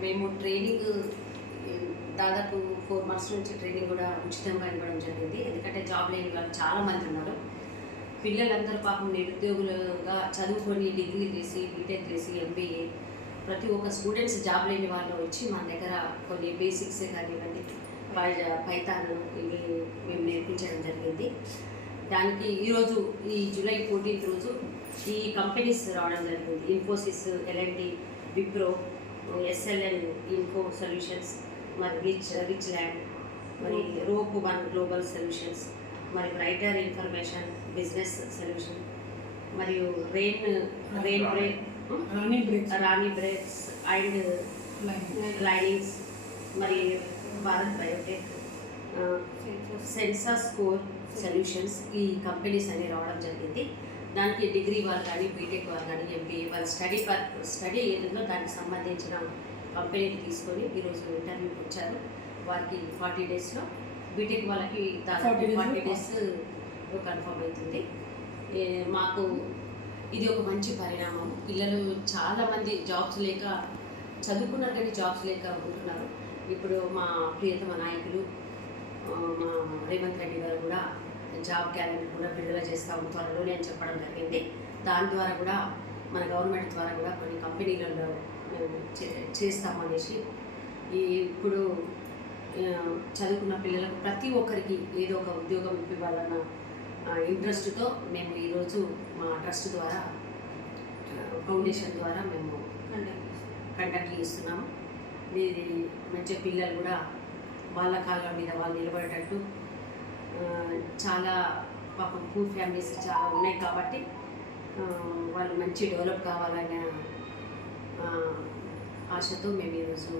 మేము ట్రైనింగ్ దాదాపు four months నుంచి ట్రైనింగ్ కూడా ఉచితంగా ఇవ్వడం జరిగింది. ఎందుకంటే జాబ్ లేని వాళ్ళు చాలామంది ఉన్నారు. పిల్లలందరూ పాపం నిరుద్యోగులుగా చదువుకొని డిగ్రీ చేసి బీటెక్ చేసి ఎంబీఏ ప్రతి ఒక్క స్టూడెంట్స్ జాబ్ లేని వాళ్ళు వచ్చి మన దగ్గర కొన్ని బేసిక్స్ కానివ్వండి పై- పైథాన్ ఇవి మేము నేర్పించడం జరిగింది. దానికి ఈరోజు ఈ జూలై ఫోర్టీన్త్ రోజు ఈ కంపెనీస్ రావడం జరిగింది Infosys LND Wipro SLN info solutions మరి రిచ్ రిచ్ ల్యాండ్ మరి రోప్ వన్ గ్లోబల్ సొల్యూషన్స్ మరి బ్రైటర్ ఇన్ఫర్మేషన్ బిజినెస్ సొల్యూషన్ మరియు rain rain break Rani breaks. And linings మరి Bharat biotech sensor score solutions ఈ కంపెనీస్ అన్ని రావడం జరిగింది. దానికి డిగ్రీ వాళ్ళు కానీ బీటెక్ వాళ్ళు కానీ ఎంబీఏ వాళ్ళ స్టడీ పర్ స్టడీ ఏదో దానికి సంబంధించిన కంపెనీకి తీసుకొని ఈరోజు ఇంటర్వ్యూకి వచ్చారు. వారికి ఫార్టీ డేస్లో బీటెక్ వాళ్ళకి 40 దాదాపు ఫార్టీ డేస్ కన్ఫర్మ్ అవుతుంది. మాకు ఇది ఒక మంచి పరిణామం. పిల్లలు చాలామంది జాబ్స్ లేక చదువుకున్నారు కానీ జాబ్స్ లేక ఉంటున్నారు. ఇప్పుడు మా ప్రియతమ నాయకులు మా రేవంత్ రెడ్డి గారు కూడా జాబ్ క్యాలెండర్ కూడా విడుదల చేస్తాము త్వరలోనే అని చెప్పడం జరిగింది. దాని ద్వారా కూడా మన గవర్నమెంట్ ద్వారా కూడా కొన్ని కంపెనీలలో మేము చే- చేస్తామనేసి ఈ ఇప్పుడు చదువుకున్న పిల్లలకు ప్రతి ఒక్కరికి ఏదో ఒక ఉద్యోగం ఇవ్వాలన్న ఇంట్రెస్ట్తో మేము ఈరోజు మా ట్రస్ట్ ద్వారా ఫౌండేషన్ ద్వారా మేము కండక్ట్ చేస్తున్నాము ఇది మంచిగా పిల్లలు కూడా వాళ్ళ కాళ్ళ మీద వాళ్ళు నిలబడేటట్టు చాలా పాపం పూర్ ఫ్యామిలీస్ చాలా ఉన్నాయి కాబట్టి వాళ్ళు మంచి డెవలప్ కావాలనే ఆశతో మేము ఈరోజు